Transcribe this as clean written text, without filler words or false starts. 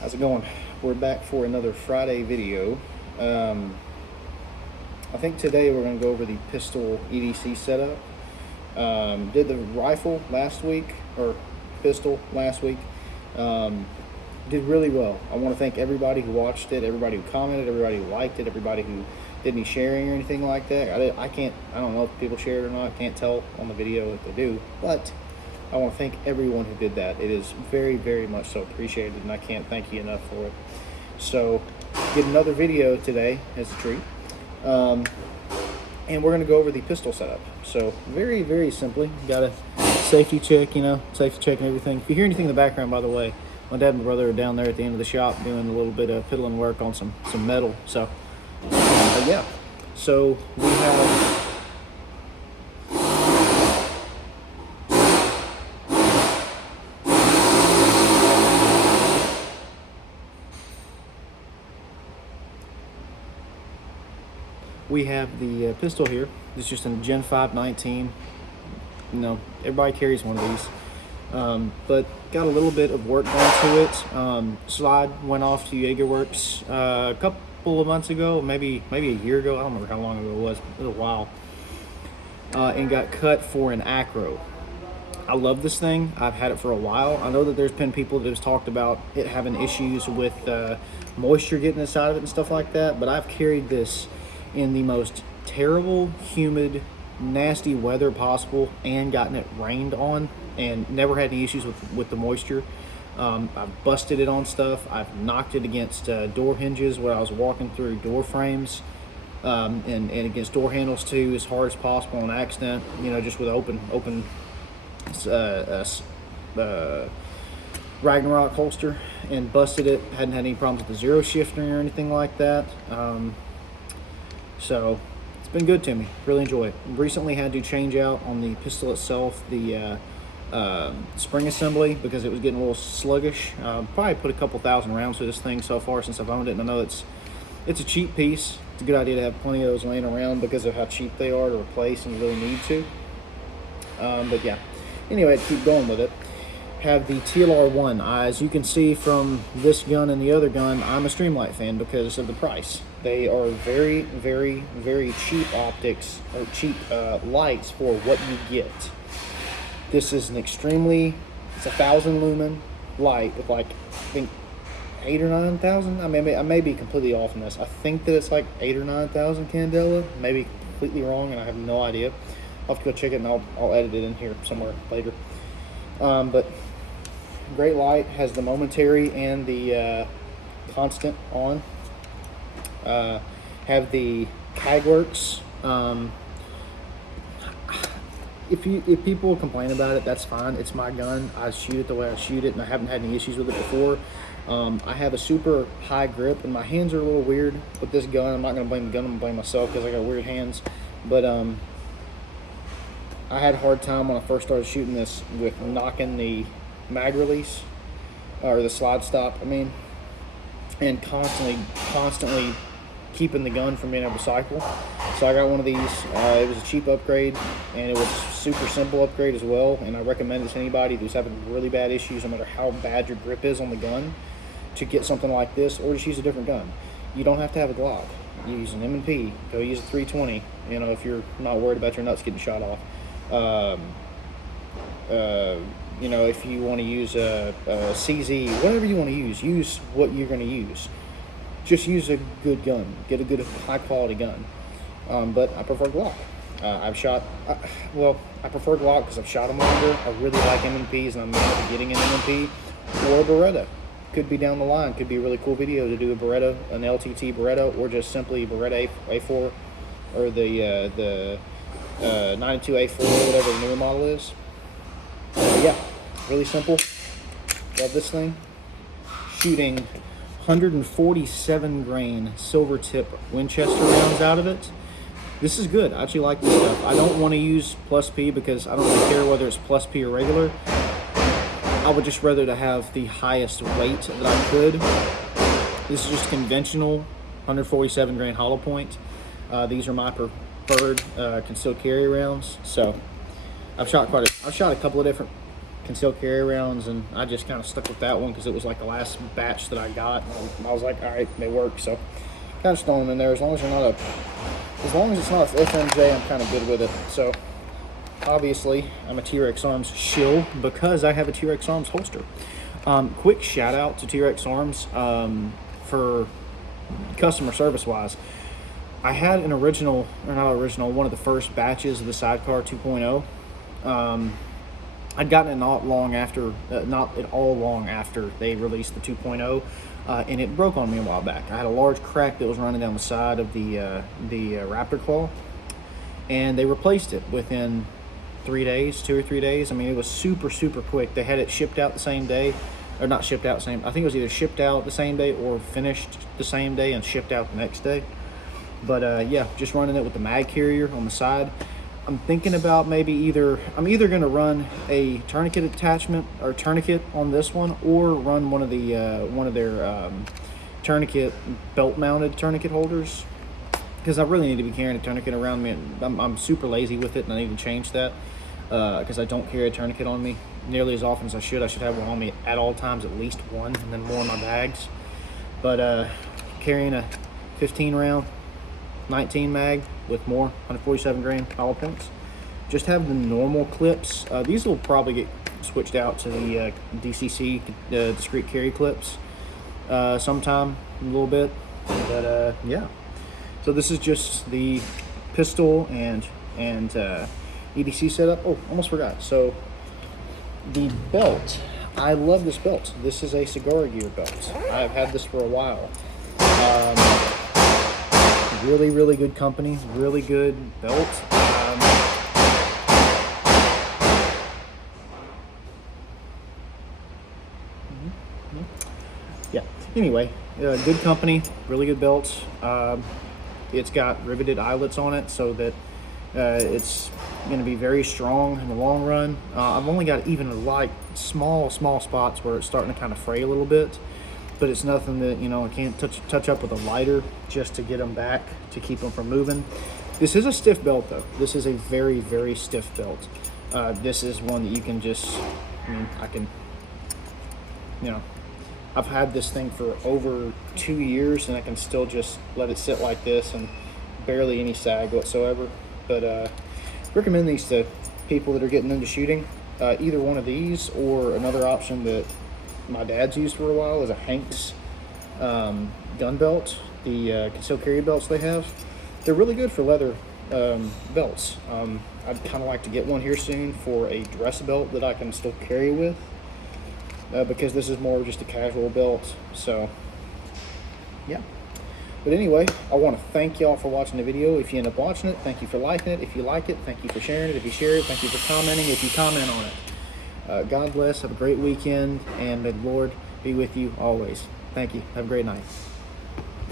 How's it going? We're back for another Friday video. I think today we're going to go over the pistol EDC setup. Did the rifle last week, or pistol last week. Did really well. I want to thank everybody who watched it, everybody who commented, everybody who liked it, everybody who did any sharing or anything like that. I don't know if people shared or not. I can't tell on the video if they do, but I want to thank everyone who did that. It is very, very much so appreciated, and I can't thank you enough for it. So, get another video today as a treat. And we're going to go over the pistol setup. So, very, very simply, got a safety check, safety check and everything. If you hear anything in the background, by the way, my dad and my brother are down there at the end of the shop doing a little bit of piddling work on some metal. So, yeah. So, we have... We have the pistol here. It's just a Gen5 19. Everybody carries one of these. But got a little bit of work done to it. Slide went off to CCWers a couple of months ago, maybe a year ago. I don't remember how long ago it was. It was a while. And got cut for an acro. I love this thing. I've had it for a while. I know that there's been people that have talked about it having issues with moisture getting inside of it and stuff like that, but I've carried this in the most terrible, humid, nasty weather possible and gotten it rained on and never had any issues with the moisture. I've busted it on stuff. I've knocked it against door hinges where I was walking through door frames, and against door handles too, as hard as possible on accident, just with open Ragnarok holster, and busted it. Hadn't had any problems with the zero shifting or anything like that. So it's been good to me. Really enjoy it. Recently had to change out on the pistol itself the spring assembly because it was getting a little sluggish. Probably put a couple thousand rounds through this thing so far since I've owned it, and I know it's a cheap piece. It's a good idea to have plenty of those laying around because of how cheap they are to replace, and you really need to. But yeah, anyway, to keep going with it, have the TLR1. As you can see from this gun and the other gun, I'm a Streamlight fan because of the price. They are very, very, very cheap optics, or cheap lights for what you get. This is it's a 1,000 lumen light with I think 8 or 9,000. I may be completely off on this. I think that it's like 8 or 9,000 candela. Maybe completely wrong, and I have no idea. I'll have to go check it, and I'll edit it in here somewhere later. But great light, has the momentary and the constant on. Have the CCWers. If people complain about it, that's fine. It's my gun. I shoot it the way I shoot it, and I haven't had any issues with it before. I have a super high grip, and my hands are a little weird with this gun. I'm not going to blame the gun. I'm going to blame myself because I got weird hands. But I had a hard time when I first started shooting this with knocking the mag release, or the slide stop, and constantly keeping the gun from being able to cycle. So I got one of these. It was a cheap upgrade, and it was a super simple upgrade as well, and I recommend it to anybody who's having really bad issues, no matter how bad your grip is on the gun, to get something like this, or just use a different gun. You don't have to have a Glock. You use an M&P. Go use a 320, if you're not worried about your nuts getting shot off. If you want to use a CZ, whatever you want to use what you're going to use. Just use a good gun. Get a good, high-quality gun. But I prefer Glock. I prefer Glock because I've shot them longer. I really like M&Ps, and I'm going to be getting an M&P or a Beretta. Could be down the line. Could be a really cool video to do a Beretta, an LTT Beretta, or just simply Beretta A4, or the 92A4, whatever the newer model is. Yeah, really simple. Love this thing. Shooting 147 grain silver tip Winchester rounds out of it. This is good. I actually like this stuff. I don't want to use plus P because I don't really care whether it's plus P or regular. I would just rather to have the highest weight that I could. This is just conventional 147 grain hollow point. These are my preferred concealed carry rounds. So I've shot a couple of different concealed carry rounds, and I just kind of stuck with that one because it was like the last batch that I got. And I was like, all right, they work, so kind of throwing them in there. As long as it's not a FMJ, I'm kind of good with it. So obviously, I'm a T-Rex Arms shill because I have a T-Rex Arms holster. Quick shout out to T-Rex Arms for customer service wise. I had an one of the first batches of the Sidecar 2.0. I'd gotten it not at all long after they released the 2.0, and it broke on me a while back. I had a large crack that was running down the side of the Raptor Claw, and they replaced it within 2 or 3 days. I mean, it was super, super quick. They had it shipped out the same day, or not shipped out the same. I think it was either shipped out the same day or finished the same day and shipped out the next day. But yeah, just running it with the mag carrier on the side. I'm thinking about I'm either going to run a tourniquet attachment or tourniquet on this one, or run one of their tourniquet belt-mounted tourniquet holders, because I really need to be carrying a tourniquet around me. I'm super lazy with it, and I need to change that because I don't carry a tourniquet on me nearly as often as I should. I should have one on me at all times, at least one, and then more in my bags. But carrying a 15 round 19 mag with more 147 grain hollow points. Just have the normal clips. These will probably get switched out to the DCC discrete carry clips sometime in a little bit. But yeah, so this is just the pistol and EDC setup. Oh, almost forgot. So the belt, I love this belt. This is a Cigar Gear belt. I've had this for a while. Really, really good company, really good belt. Yeah, anyway, good company, really good belt. It's got riveted eyelets on it so that it's going to be very strong in the long run. I've only got even like small spots where it's starting to kind of fray a little bit. But it's nothing that, I can't touch up with a lighter just to get them back, to keep them from moving. This is a stiff belt, though. This is a very, very stiff belt. This is one that you can I've had this thing for over 2 years, and I can still just let it sit like this and barely any sag whatsoever. But recommend these to people that are getting into shooting. Either one of these or another option that my dad's used for a while is a Hanks gun belt. The concealed carry belts they have, they're really good for leather belts. I'd kind of like to get one here soon for a dress belt that I can still carry with, because this is more just a casual belt. So yeah, but anyway, I want to thank y'all for watching the video. If you end up watching it, thank you for liking it. If you like it, thank you for sharing it. If you share it, thank you for commenting. If you comment on it, God bless. Have a great weekend, and may the Lord be with you always. Thank you. Have a great night.